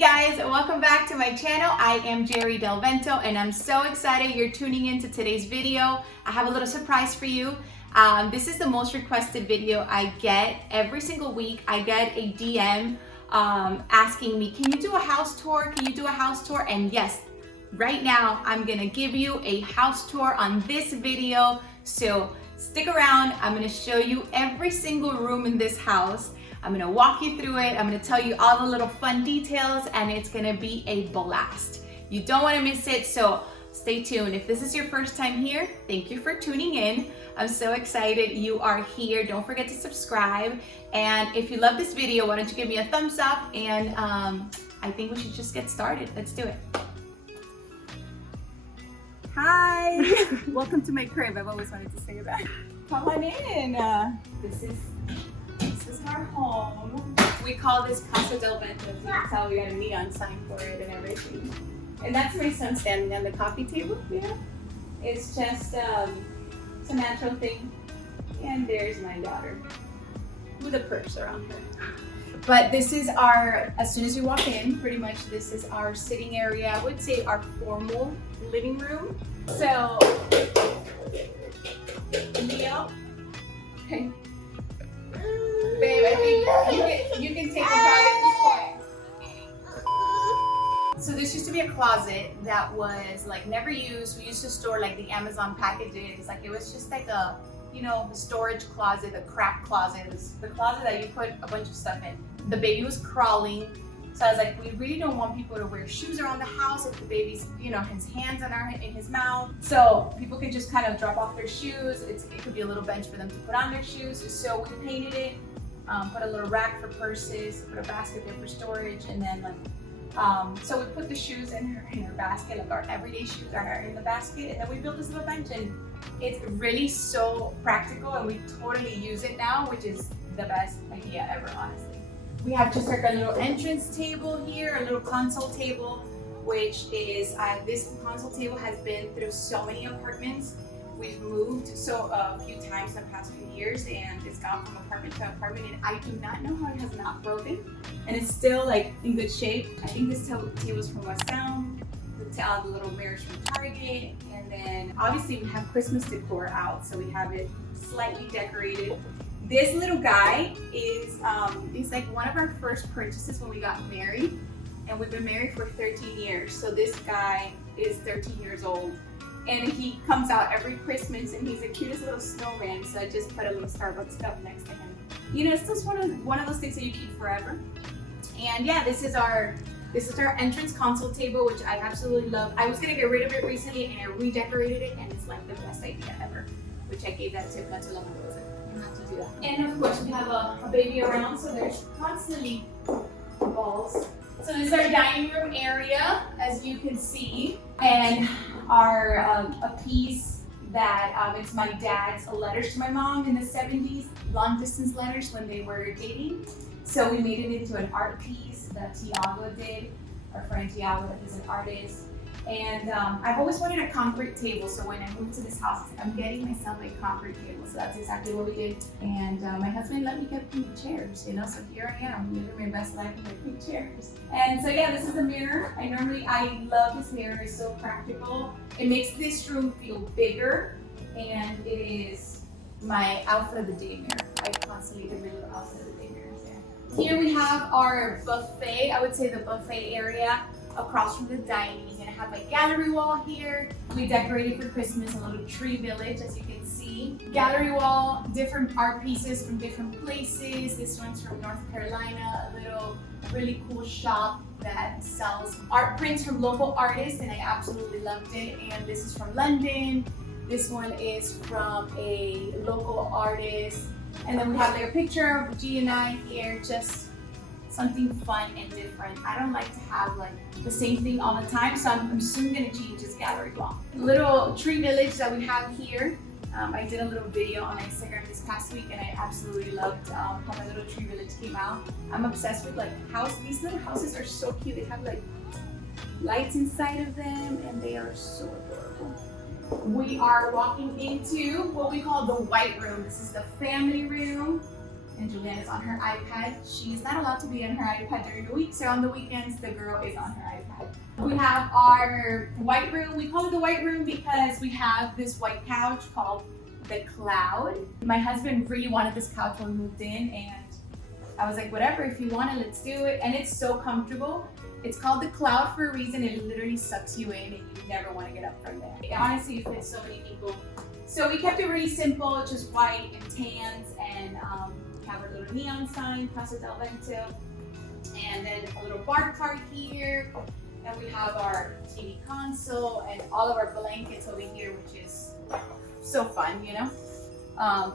guys, welcome back to my channel. I am Geri Del Vento and I'm so excited you're tuning into today's video. I have a little surprise for you. This is the most requested video I get every single week. I get a DM asking me, can you do a house tour? Can you do a house tour? And yes, right now I'm gonna give you a house tour on this video. So stick around. I'm gonna show you every single room in this house. I'm gonna walk you through it. I'm gonna tell you all the little fun details and it's gonna be a blast. You don't wanna miss it, so stay tuned. If this is your first time here, thank you for tuning in. I'm so excited you are here. Don't forget to subscribe. And if you love this video, why don't you give me a thumbs up? And I think we should just get started. Let's do it. Hi, welcome to my crib. I've always wanted to say that. Come on in. This is our home. We call this Casa del Vento. You can tell we got a neon sign for it and everything. And that's my son standing on the coffee table. Yeah, it's just it's a natural thing. And there's my daughter with a purse around her. But this is our, as soon as you walk in, pretty much this is our sitting area. I would say our formal living room. So, Leo, okay. Babe, I think you can take a part at this point. So this used to be a closet that was like never used. We used to store like the Amazon packages. Like it was just like a, you know, the storage closet, the crap closet. It was the closet that you put a bunch of stuff in. The baby was crawling. So I was like, we really don't want people to wear shoes around the house if the baby's, you know, his hands in his mouth. So people could just kind of drop off their shoes. It could be a little bench for them to put on their shoes. So we painted it, put a little rack for purses, put a basket there for storage, and then like, so we put the shoes in her basket, like our everyday shoes are in the basket, and then we built this little bench, and it's really so practical, and we totally use it now, which is the best idea ever, honestly. We have just like a little entrance table here, a little console table, which is, this console table has been through so many apartments. We've moved a few times in the past few years, and it's gone from apartment to apartment, and I do not know how it has not broken, and it's still like in good shape. I think this table is from West Town, the little mirrors from Target, and then obviously we have Christmas decor out, so we have it slightly decorated. This little guy is he's like one of our first purchases when we got married, and we've been married for 13 years. So this guy is 13 years old, and he comes out every Christmas, and he's the cutest little snowman. So I just put a little Starbucks cup next to him. You know, it's just one of those things that you keep forever. And yeah, this is our entrance console table, which I absolutely love. I was gonna get rid of it recently, and I redecorated it, and it's like the best idea ever. Which I gave that tip not too long ago. You have to do that. And of course, we have a baby around, so there's constantly balls. So this is our dining room area, as you can see, and our a piece that it's my dad's letters to my mom in the 70s, long distance letters when they were dating. So we made it into an art piece that Tiago did. Our friend Tiago is an artist. And I've always wanted a concrete table, so when I moved to this house, I'm getting myself a concrete table. So that's exactly what we did. And my husband let me get pink chairs, you know, so here I am, living my best life with pink chairs. And so yeah, this is a mirror. I love this mirror, it's so practical. It makes this room feel bigger, and it is my outfit of the day mirror. I constantly do my little outfit of the day mirrors there. Here we have our buffet, I would say the buffet area. Across from the dining, you're gonna have a gallery wall here. We decorated for Christmas a little tree village, as you can see. Gallery wall, different art pieces from different places. This one's from North Carolina, a little really cool shop that sells art prints from local artists, and I absolutely loved it. And this is from London. This one is from a local artist. And then we have like a picture of G and I here, just something fun and different. I don't like to have like the same thing all the time, so I'm soon gonna change this gallery wall. Little tree village that we have here. I did a little video on Instagram this past week, and I absolutely loved how my little tree village came out. I'm obsessed with like these little houses are so cute. They have like lights inside of them, and they are so adorable. We are walking into what we call the white room. This is the family room. and Julian is on her iPad. She's not allowed to be on her iPad during the week, so on the weekends, the girl is on her iPad. We have our white room. We call it the white room because we have this white couch called the Cloud. My husband really wanted this couch when we moved in, and I was like, whatever, if you want it, let's do it. And it's so comfortable. It's called the Cloud for a reason. It literally sucks you in and you never want to get up from there. It honestly fits so many people. So we kept it really simple, just white and tans, and we have our little neon sign, CASA DEL VENTO, and then a little bar cart here, and we have our TV console and all of our blankets over here, which is so fun, you know?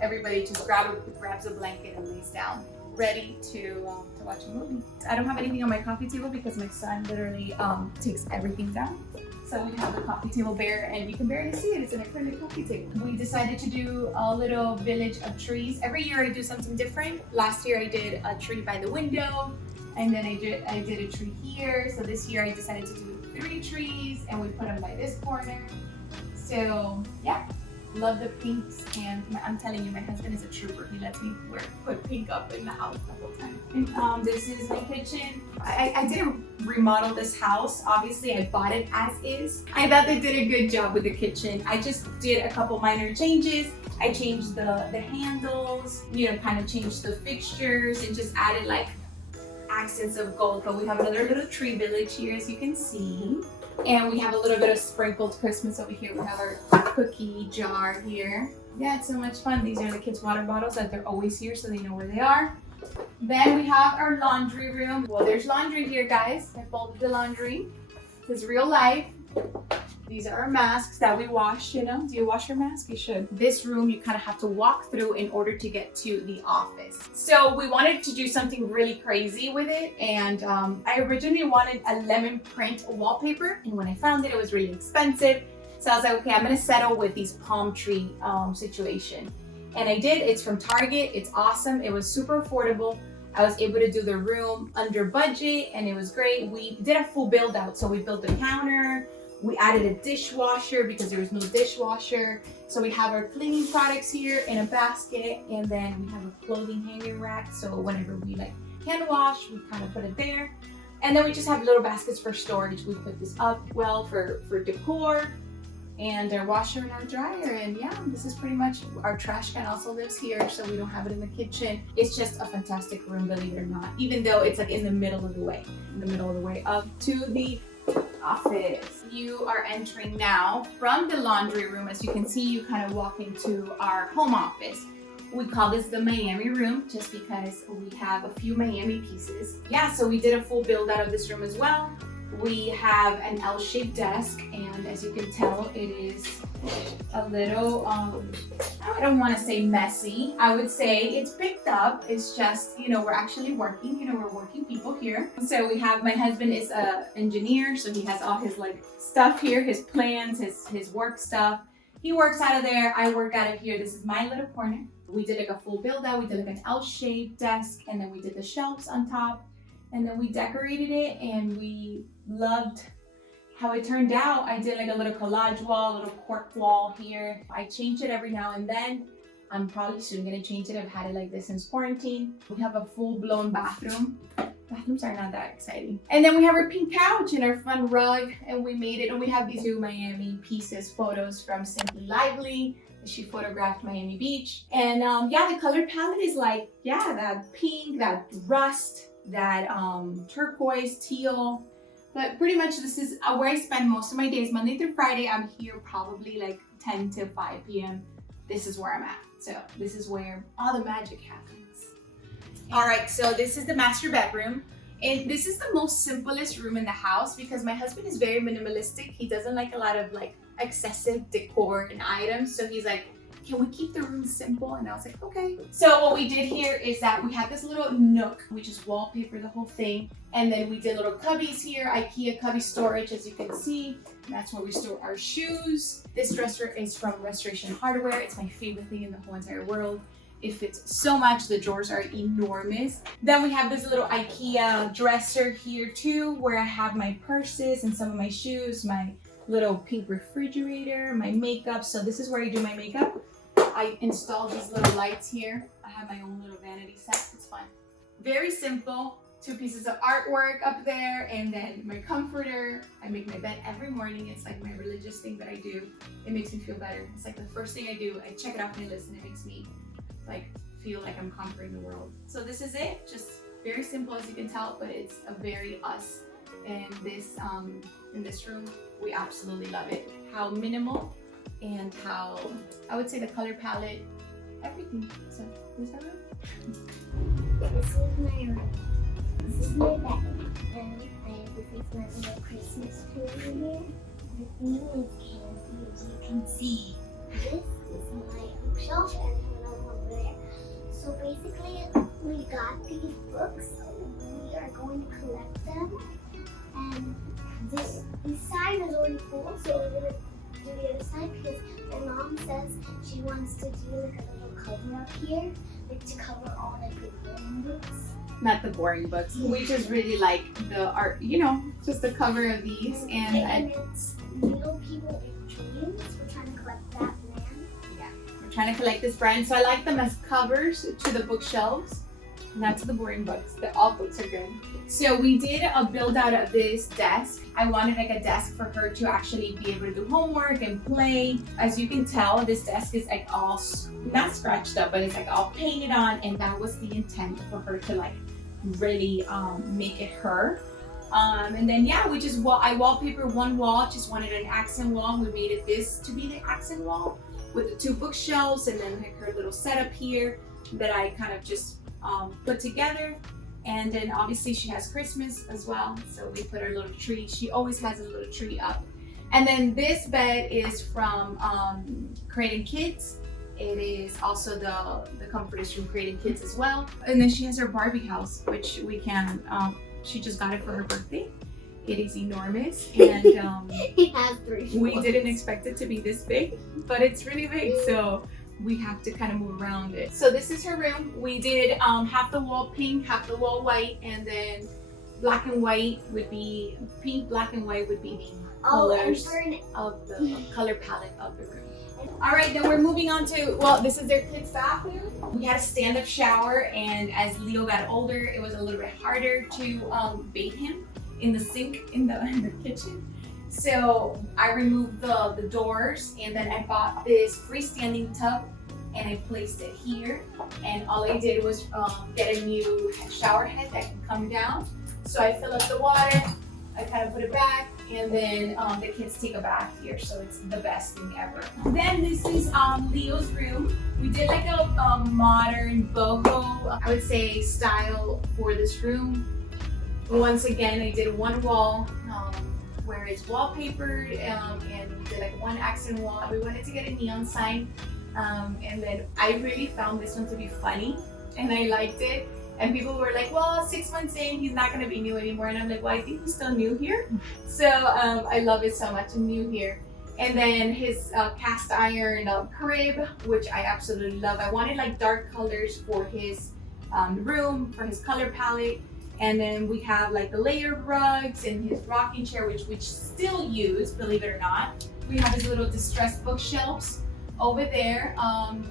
Everybody just grabs a blanket and lays down, ready to watch a movie. I don't have anything on my coffee table because my son literally takes everything down. So we have the coffee table bare, and you can barely see it. It's an acrylic coffee table. We decided to do a little village of trees. Every year I do something different. Last year I did a tree by the window, and then I did a tree here. So this year I decided to do 3 trees, and we put them by this corner. So yeah, love the pinks, and I'm telling you, my husband is a trooper. He lets me put pink up in the house the whole time. And this is my kitchen. I didn't remodel this house. Obviously, I bought it as is. I thought they did a good job with the kitchen. I just did a couple minor changes. I changed the handles, you know, kind of changed the fixtures and just added like accents of gold. But we have another little tree village here, as you can see. And we have a little bit of sprinkled Christmas over here. We have our cookie jar here. Yeah, it's so much fun. These are the kids' water bottles that they're always here, so they know where they are. Then we have our laundry room. Well, there's laundry here, guys. I folded the laundry. This is real life. These are our masks that we wash, you know. Do you wash your mask? You should. This room you kind of have to walk through in order to get to the office. So we wanted to do something really crazy with it, and I originally wanted a lemon print wallpaper, and when I found it, it was really expensive. So I was like, okay, I'm gonna settle with these palm tree situation. And I did. It's from Target. It's awesome. It was super affordable. I was able to do the room under budget, and it was great. We did a full build out. So we built the counter. We added a dishwasher because there was no dishwasher. So we have our cleaning products here in a basket, and then we have a clothing hanging rack. So whenever we like hand wash, we kind of put it there. And then we just have little baskets for storage. We put this up well for decor, and our washer and our dryer. And yeah, this is pretty much, our trash can also lives here, so we don't have it in the kitchen. It's just a fantastic room, believe it or not, even though it's like in the middle of the way up to the office. You are entering now from the laundry room. As you can see, you kind of walk into our home office. We call this the Miami room just because we have a few Miami pieces. Yeah, so we did a full build out of this room as well. We have an L-shaped desk, and as you can tell, it is a little, I don't want to say messy. I would say it's picked up. It's just, you know, we're actually working, you know, we're working people here. So we have, my husband is an engineer, so he has all his like stuff here, his plans, his work stuff. He works out of there, I work out of here. This is my little corner. We did like a full build out. We did like an L-shaped desk, and then we did the shelves on top. And then we decorated it, and we loved how it turned out. I did like a little collage wall, a little cork wall here. I change it every now and then. I'm probably soon gonna change it. I've had it like this since quarantine. We have a full-blown bathroom. Bathrooms are not that exciting. And then we have our pink couch and our fun rug, and we made it. And we have these 2 Miami pieces, photos from Simply Lively. She photographed Miami Beach. And yeah, the color palette is like, yeah, that pink, that rust, that turquoise, teal. But pretty much this is where I spend most of my days. Monday through Friday, I'm here probably like 10 to 5 p.m. This is where I'm at. So this is where all the magic happens. All right, so this is the master bedroom. And this is the most simplest room in the house because my husband is very minimalistic. He doesn't like a lot of like excessive decor and items. So he's like, can we keep the room simple? And I was like, okay. So what we did here is that we had this little nook. We just wallpapered the whole thing. And then we did little cubbies here, IKEA cubby storage, as you can see. That's where we store our shoes. This dresser is from Restoration Hardware. It's my favorite thing in the whole entire world. It fits so much. The drawers are enormous. Then we have this little IKEA dresser here too, where I have my purses and some of my shoes, my little pink refrigerator, my makeup. So this is where I do my makeup. I installed these little lights here. I have my own little vanity set. It's fun. Very simple. 2 pieces of artwork up there, and then my comforter. I make my bed every morning. It's like my religious thing that I do. It makes me feel better. It's like the first thing I do. I check it off my list, and it makes me like feel like I'm conquering the world. So this is it. Just very simple, as you can tell, but it's a very us. And this in this room, we absolutely love it. How minimal and how I would say the color palette, everything. So this is our room. This is my room. This is my bed, and I have my little Christmas tree over here. The theme is candy, as you can see. This is my bookshelf, and another one over there. So basically, we got these books. We are going to collect them, and this side is already full, so we're gonna do the other side because my mom says she wants to do like a little cover up here, like to cover all like the boring books. Not the boring books. We just really like the art, you know, just the cover of these. And it's Little People in Dreams. We're trying to collect that brand. Yeah, we're trying to collect this brand. So I like them as covers to the bookshelves, not to the boring books. All books are good. So we did a build out of this desk. I wanted like a desk for her to actually be able to do homework and play. As you can tell, this desk is like all, not scratched up, but it's like all painted on, and that was the intent for her to like really make it her. And then yeah, I wallpapered one wall, just wanted an accent wall. We made it this to be the accent wall with the 2 bookshelves, and then like her little setup here that I kind of just put together. And then obviously she has Christmas as well, so we put her little tree. She always has a little tree up. And then this bed is from Creating Kids. It is also the comfort is from Creating Kids as well. And then she has her Barbie house, which we can, she just got it for her birthday. It is enormous, and It has 3 floors. we didn't expect it to be this big, but it's really big, so we have to kind of move around it. So this is her room. We did half the wall pink, half the wall white, and then black and white would be pink, black and white would be the colors of the color palette of the room. All right, then we're moving on to, well, this is their kids' bathroom. We had a stand-up shower, and as Leo got older, it was a little bit harder to bathe him in the sink in the kitchen. So I removed the doors, and then I bought this freestanding tub, and I placed it here. And all I did was get a new shower head that can come down. So I fill up the water, I kind of put it back, and then the kids take a bath here, so it's the best thing ever. Then this is Leo's room. We did like a modern boho, I would say, style for this room. Once again, I did one wall where it's wallpapered, and we did like one accent wall. We wanted to get a neon sign, and then I really found this one to be funny, and I liked it. And people were like, well, 6 months in, he's not going to be new anymore. And I'm like, well, I think he's still new here. So I love it so much. I'm new here. And then his cast iron crib, which I absolutely love. I wanted like dark colors for his room, for his color palette. And then we have like the layered rugs and his rocking chair, which we still use, believe it or not. We have his little distressed bookshelves over there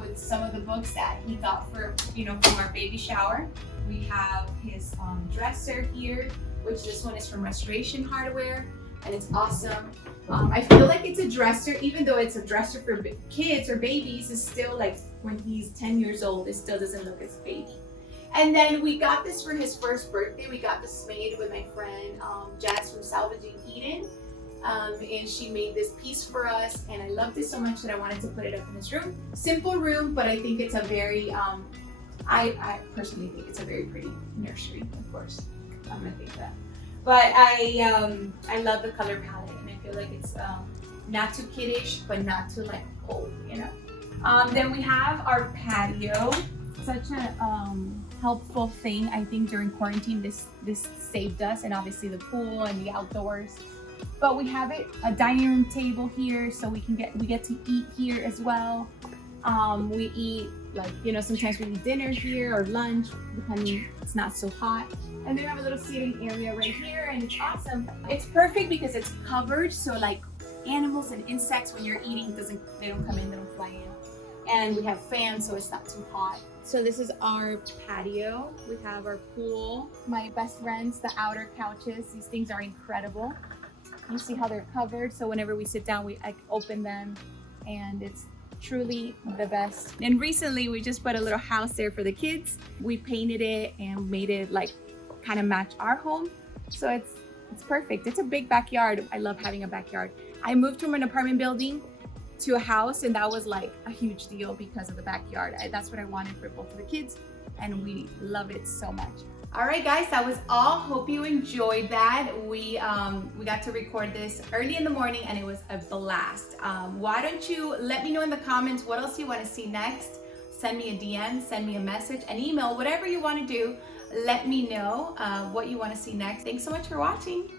with some of the books that he got for, from our baby shower. We have his dresser here, which this one is from Restoration Hardware, and it's awesome. I feel like it's a dresser, even though it's a dresser for kids or babies, it's still like when he's 10 years old, it still doesn't look as baby. And then we got this for his first birthday. We got this made with my friend Jazz from Salvaging Eden. And she made this piece for us, and I loved it so much that I wanted to put it up in his room. Simple room, but I think it's a very, I personally think it's a very pretty nursery, of course. I'm gonna think that. But I love the color palette, and I feel like it's not too kiddish, but not too like old, Then we have our patio. Such a helpful thing, I think, during quarantine. This saved us, and obviously the pool and the outdoors. But we have a dining room table here, so we get to eat here as well. We eat sometimes we eat dinner here or lunch, depending it's not so hot. And then we have a little seating area right here, and it's awesome. It's perfect because it's covered, so like animals and insects when you're eating they don't come in, they don't fly in. and we have fans so it's not too hot. So this is our patio. We have our pool. My best friends, the outer couches. These things are incredible. You see how they're covered, so whenever we sit down, I open them, and it's truly the best. And recently, we just put a little house there for the kids. We painted it and made it like kind of match our home, so it's perfect. It's a big backyard. I love having a backyard. I moved from an apartment building to a house, and that was like a huge deal because of the backyard. That's what I wanted for both of the kids, and we love it so much. All right, guys, that was all. Hope you enjoyed that. We got to record this early in the morning, and it was a blast. Why don't you let me know in the comments what else you want to see next? Send me a DM, send me a message, an email, whatever you want to do. Let me know what you want to see next. Thanks so much for watching.